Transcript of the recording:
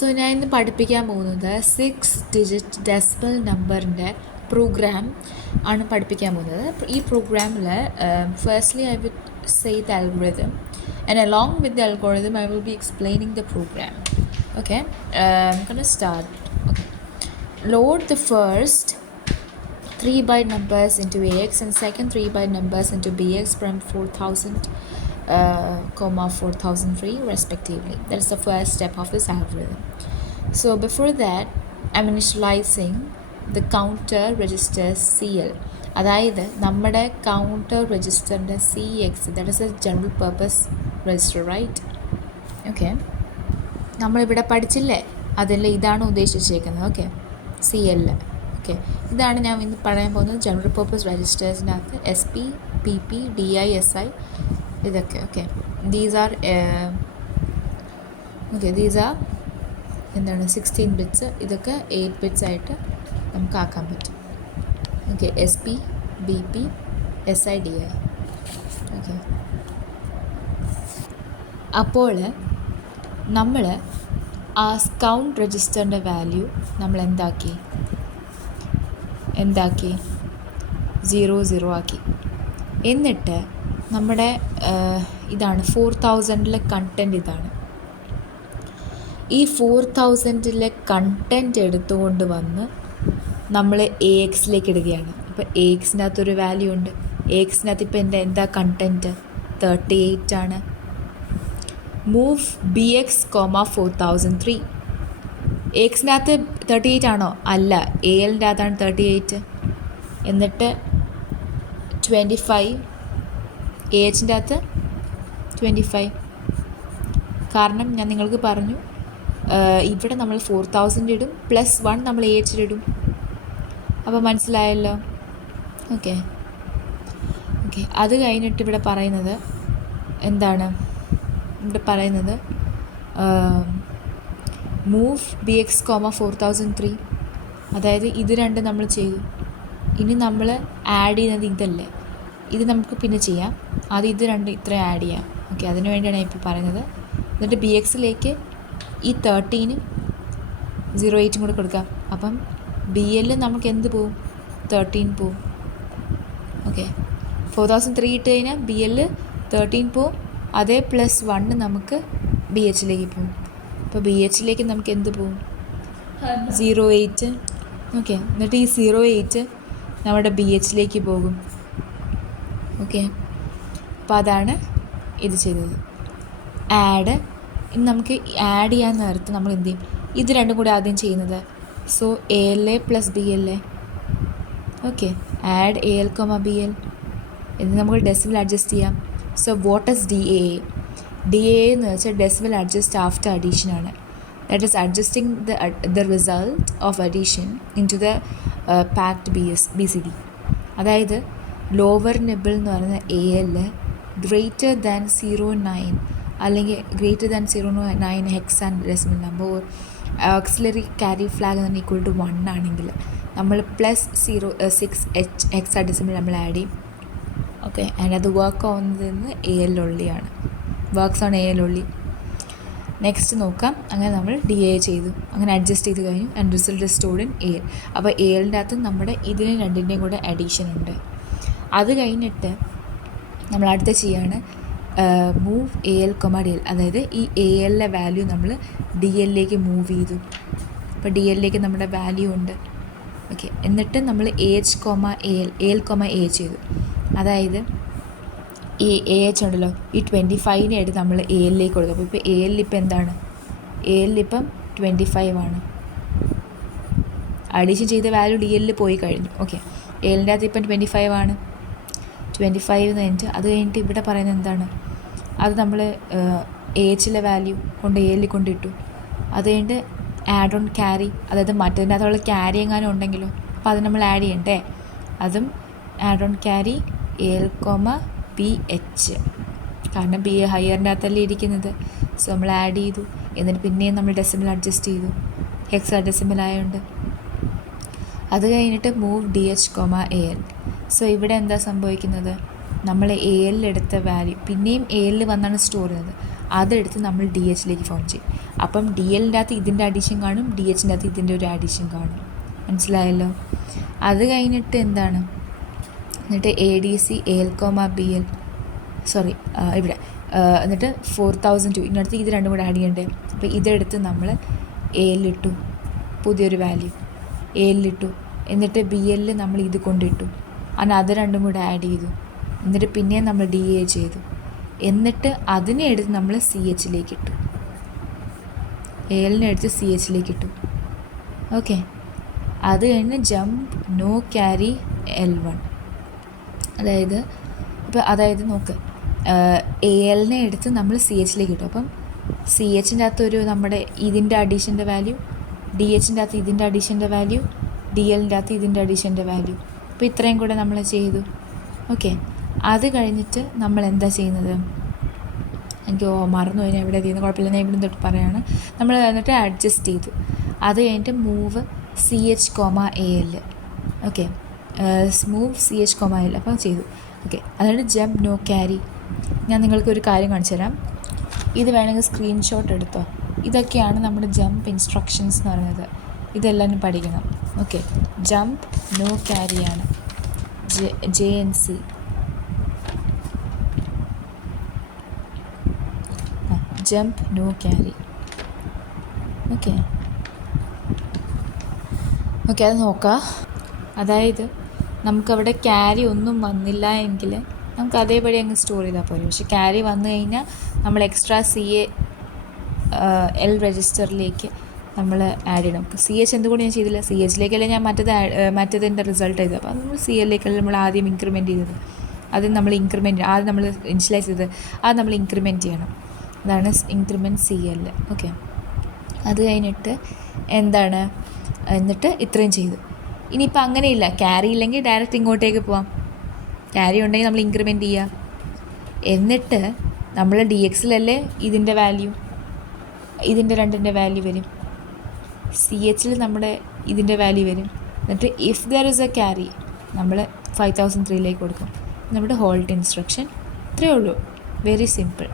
So ഞാൻ ഇന്ന് പഠിപ്പിക്കാൻ പോകുന്നത് 6 ഡിജിറ്റ് ഡെസിമൽ നമ്പറിൻ്റെ പ്രോഗ്രാം ആണ് പഠിപ്പിക്കാൻ പോകുന്നത്. ഈ പ്രോഗ്രാമിൽ firstly I will say the algorithm, and along with the algorithm I will be explaining the program. Okay, I'm gonna start. Okay. Load the first 3 byte numbers into AX and second 3 byte numbers into BX from 4000 4003 respectively. That is the first step of this algorithm. So before that, I'm initializing the counter register CL. അതായത് നമ്മുടെ counter രജിസ്റ്ററിൻ്റെ CX, that is a general purpose register, right? Okay, നമ്മളിവിടെ പഠിച്ചില്ലേ, അതിൽ ഇതാണ് ഉദ്ദേശിച്ചേക്കുന്നത്. Okay, CL. Okay, ഇതാണ് ഞാൻ ഇന്ന് പറയാൻ പോകുന്നത്. ജനറൽ പർപ്പസ് രജിസ്റ്റേഴ്സിനകത്ത് SP, PP, DI, SI ഇതൊക്കെ. ഓക്കെ, ദീസ് ആർ എന്താണ് 16 ബിറ്റ്സ്. ഇതൊക്കെ 8 ബിറ്റ്സ് ആയിട്ട് നമുക്ക് ആക്കാൻ പറ്റും. Okay, SP, BP, SI, DI. Okay, അപ്പോൾ നമ്മൾ ആ കൗണ്ട് രജിസ്റ്ററിൻ്റെ വാല്യൂ നമ്മൾ എന്താക്കി 00 ആക്കി. എന്നിട്ട് നമ്മുടെ ഇതാണ് 4000 കണ്ടൻറ്റ്. ഇതാണ് ഈ 4000 കണ്ടൻറ്റ് എടുത്തുകൊണ്ട് വന്ന് നമ്മൾ AXലേക്ക് ഇടുകയാണ്. അപ്പോൾ AXനകത്തൊരു വാല്യൂ ഉണ്ട്. AXനകത്ത് ഇപ്പോൾ എന്താ കണ്ടൻറ്റ് 38 ആണ്. Move BX, 4003. AXനകത്ത് 38 ആണോ? അല്ല, ALൻ്റെ അകത്താണ് 38. എന്നിട്ട് 25, AHൻ്റെ അകത്ത് 25. കാരണം ഞാൻ നിങ്ങൾക്ക് പറഞ്ഞു, ഇവിടെ നമ്മൾ 4000 ഇടും, +1 നമ്മൾ AHലിടും. അപ്പോൾ മനസ്സിലായല്ലോ. ഓക്കെ, അത് കഴിഞ്ഞിട്ട് ഇവിടെ പറയുന്നത് എന്താണ്? ഇവിടെ പറയുന്നത് മൂവ് BX, 4003. അതായത് ഇത് രണ്ട് നമ്മൾ ചെയ്തു. ഇനി നമ്മൾ ആഡ് ചെയ്യുന്നത് ഇതല്ലേ, ഇത് നമുക്ക് പിന്നെ ചെയ്യാം. ആദ്യം ഇത് രണ്ട് ഇത്രയും ആഡ് ചെയ്യാം. ഓക്കെ, അതിനു വേണ്ടിയാണ് ഞാൻ ഇപ്പോൾ പറയുന്നത്. എന്നിട്ട് BXലേക്ക് ഈ 13 08 കൂടെ കൊടുക്കാം. അപ്പം BL നമുക്ക് എന്ത് പോവും? 13 പോവും. ഓക്കെ, 4003 ഇട്ട് കഴിഞ്ഞാൽ BL 13 പോവും. അതേ +1 നമുക്ക് BHലേക്ക് പോവും. അപ്പോൾ BHലേക്ക് നമുക്ക് എന്ത് പോവും? 08. ഓക്കെ, എന്നിട്ട് ഈ 08 നമ്മുടെ BHലേക്ക് പോകും. ഓക്കെ, അപ്പോൾ അതാണ് ഇത് ചെയ്തത്. ആഡ്. ഇനി നമുക്ക് ആഡ് ചെയ്യാൻ നേരത്ത് നമ്മൾ എന്ത് ചെയ്യും? ഇത് രണ്ടും കൂടി ആദ്യം ചെയ്യുന്നത്. So ALA + BLA. Okay, add AL, BL. എന്നിട്ട് നമുക്ക് ഡെസിമൽ അഡ്ജസ്റ്റ് ചെയ്യാം. So what is DAA? DAA എന്ന് വെച്ചാൽ ഡെസിമൽ അഡ്ജസ്റ്റ് ആഫ്റ്റർ അഡീഷൻ ആണ്. That is adjusting the result of addition into the packed BCD. അതായത് ലോവർ നിബിൾ എന്ന് പറയുന്ന AL greater than 09 അല്ലെങ്കിൽ greater than 09 hex and decimal number, or auxiliary carry flag എന്ന് പറഞ്ഞാൽ =1 ആണെങ്കിൽ നമ്മൾ +06 hexa decimal നമ്മൾ ആഡ് ചെയ്യും. ഓക്കെ, ആൻഡ് അത് വർക്ക് ആവുന്നതെന്ന് AL ഒള്ളിയാണ്. Works on AL only. Next നോക്കാം. അങ്ങനെ നമ്മൾ DA ചെയ്തു, അങ്ങനെ അഡ്ജസ്റ്റ് ചെയ്ത് കഴിഞ്ഞു. And result stored in AL. അപ്പോൾ ALൻ്റെ അകത്ത് നമ്മുടെ ഇതിന് രണ്ടിൻ്റെയും കൂടെ അഡീഷൻ ഉണ്ട്. അത് കഴിഞ്ഞിട്ട് നമ്മൾ അടുത്ത ചെയ്യാണ് മൂവ് AL, DL. അതായത് ഈ ALലെ വാല്യൂ നമ്മൾ DLലേക്ക് മൂവ് ചെയ്തു. അപ്പോൾ DLലേക്ക് നമ്മുടെ വാല്യൂ ഉണ്ട്. ഓക്കെ, എന്നിട്ട് നമ്മൾ AH, AL, AH ചെയ്തു. അതായത് ഈ AH ഉണ്ടല്ലോ, ഈ 25 എടുത്ത് നമ്മൾ ALലേക്ക് കൊടുക്കും. അപ്പോൾ ഇപ്പോൾ AL ഇപ്പം എന്താണ്? AL ഇപ്പം 25 ആണ്. അഡീഷൻ ചെയ്ത വാല്യൂ DL പോയി കഴിഞ്ഞു. ഓക്കെ, ALൻ്റെ അകത്ത് ഇപ്പം 25 ആണ്. 25 കഴിഞ്ഞിട്ട് അത് കഴിഞ്ഞിട്ട് ഇവിടെ പറയുന്നത് എന്താണ്? അത് നമ്മൾ AHലെ വാല്യൂ കൊണ്ട് AL കൊണ്ടിട്ടു. അത് കഴിഞ്ഞിട്ട് ആഡ് ഓൺ ക്യാരി, അതായത് മറ്റതിൻ്റെ അകത്തുള്ള ക്യാരി എങ്ങാനും ഉണ്ടെങ്കിലോ, അപ്പോൾ അത് നമ്മൾ ആഡ് ചെയ്യണ്ടേ. അതും add on carry AL, BH. കാരണം B ഹയറിൻ്റെ അകത്തല്ലേ ഇരിക്കുന്നത്. സോ നമ്മൾ ആഡ് ചെയ്തു. എന്നിട്ട് പിന്നെയും നമ്മൾ ഡെസിമൽ അഡ്ജസ്റ്റ് ചെയ്തു, ഹെക്സാ ഡെസിമൽ ആയതുകൊണ്ട്. അത് കഴിഞ്ഞിട്ട് മൂവ് DH, AL. സോ ഇവിടെ എന്താ സംഭവിക്കുന്നത്? നമ്മൾ AL എടുത്ത വാല്യൂ പിന്നെയും AL വന്നാണ് സ്റ്റോർ ചെയ്യുന്നത്. അതെടുത്ത് നമ്മൾ ഡി എച്ചിലേക്ക് ഫോം ചെയ്യും. അപ്പം ഡി എല്ലിൻ്റെ അകത്ത് ഇതിൻ്റെ അഡീഷൻ കാണും, ഡി എച്ചിൻ്റെ അകത്ത് ഇതിൻ്റെ ഒരു അഡീഷൻ കാണും. മനസ്സിലായല്ലോ? അത് കഴിഞ്ഞിട്ട് എന്താണ്, എന്നിട്ട് A D C A L comma B L ഇവിടെ എന്നിട്ട് 4002 ഇതിനടുത്ത് ഇത് രണ്ടും കൂടെ ആഡ് ചെയ്യണ്ടേ. അപ്പോൾ ഇതെടുത്ത് നമ്മൾ എയിലിട്ടു, പുതിയൊരു വാല്യൂ എയിലിട്ടു. എന്നിട്ട് ബി എല്ലിൽ നമ്മൾ ഇത് കൊണ്ടിട്ടു, അങ്ങനെ അത് രണ്ടും കൂടെ ആഡ് ചെയ്തു. എന്നിട്ട് പിന്നെയും നമ്മൾ ഡി എ ചെയ്തു. എന്നിട്ട് അതിനെ എടുത്ത് നമ്മൾ സി എച്ചിലേക്ക് ഇട്ടു, എലിനെ എടുത്ത് സി എച്ചിലേക്ക് ഇട്ടു. ഓക്കെ, അത് കഴിഞ്ഞ് ജമ്പ് നോ ക്യാരി L1. അതായത് നോക്ക്, എ എല്ലിനെ എടുത്ത് നമ്മൾ സി എച്ചിലേക്ക് ഇട്ടു. അപ്പം സി എച്ചിൻ്റെ അകത്തൊരു നമ്മുടെ ഇതിൻ്റെ അഡീഷൻ്റെ വാല്യൂ, ഡി എച്ചിൻ്റെ അകത്ത് ഇതിൻ്റെ അഡീഷൻ്റെ വാല്യൂ, ഡി എല്ലിൻ്റെ അകത്ത് ഇതിൻ്റെ അഡീഷൻ്റെ വാല്യൂ. അപ്പോൾ ഇത്രയും കൂടെ നമ്മൾ ചെയ്തു. ഓക്കെ, അത് കഴിഞ്ഞിട്ട് നമ്മൾ എന്താ ചെയ്യുന്നത്, എനിക്ക് മറന്നു പോയി എവിടെ ചെയ്യുന്നത്, കുഴപ്പമില്ല, ഞാൻ ഇവിടെ തൊട്ട് പറയുകയാണ്. നമ്മൾ എന്നിട്ട് അഡ്ജസ്റ്റ് ചെയ്തു. അത് കഴിഞ്ഞിട്ട് move C H comma A L. Okay, move C H comma L അപ്പം ചെയ്തു. ഓക്കെ, അതുകൊണ്ട് ജമ്പ് നോ ക്യാരി. ഞാൻ നിങ്ങൾക്കൊരു കാര്യം കാണിച്ചു തരാം, ഇത് വേണമെങ്കിൽ സ്ക്രീൻഷോട്ട് എടുത്തോ. ഇതൊക്കെയാണ് നമ്മുടെ ജമ്പ് ഇൻസ്ട്രക്ഷൻസ് എന്ന് പറയുന്നത്. ഇതെല്ലാവരും പഠിക്കണം. ഓക്കെ, ജമ്പ് നോ ക്യാരിയാണ് JNC. Jump no carry. Okay, അത് നോക്കാം. അതായത് നമുക്കവിടെ ക്യാരി ഒന്നും വന്നില്ല എങ്കിൽ നമുക്ക് അതേപടി അങ്ങ് സ്റ്റോർ ചെയ്താൽ പോലും. പക്ഷെ ക്യാരി വന്നു കഴിഞ്ഞാൽ നമ്മൾ എക്സ്ട്രാ CAL രജിസ്റ്ററിലേക്ക് നമ്മൾ ആഡ് ചെയ്യണം. CH എന്തുകൊണ്ട് ഞാൻ ചെയ്തില്ല, CHലേക്കല്ലേ ഞാൻ മറ്റേതിൻ്റെ റിസൾട്ട് ചെയ്തത്. അപ്പോൾ നമ്മൾ CLലേക്കല്ലേ നമ്മൾ ആദ്യം ഇൻക്രിമെൻറ്റ് ചെയ്തത്. ആദ്യം നമ്മൾ ഇനിഷ്യലൈസ് ചെയ്തത്, അത് നമ്മൾ ഇൻക്രിമെൻറ്റ് ചെയ്യണം. അതാണ് ഇൻക്രിമെൻറ്റ് CL. ഓക്കെ, അത് കഴിഞ്ഞിട്ട് എന്താണ്, എന്നിട്ട് ഇത്രയും ചെയ്തു. ഇനിയിപ്പോൾ അങ്ങനെയില്ല, ക്യാരി ഇല്ലെങ്കിൽ ഡയറക്റ്റ് ഇങ്ങോട്ടേക്ക് പോവാം. ക്യാരി ഉണ്ടെങ്കിൽ നമ്മൾ ഇൻക്രിമെൻറ്റ് ചെയ്യുക. എന്നിട്ട് നമ്മൾ ഡി എക്സിലല്ലേ ഇതിൻ്റെ വാല്യൂ, ഇതിൻ്റെ രണ്ടിൻ്റെ വാല്യൂ വരും. CHൽ നമ്മുടെ ഇതിൻ്റെ വാല്യൂ വരും. എന്നിട്ട് if there is A carry നമ്മൾ 5003ലേക്ക് കൊടുക്കും. നമ്മുടെ ഹോൾഡ് ഇൻസ്ട്രക്ഷൻ ഇത്രയേ ഉള്ളൂ. Very simple.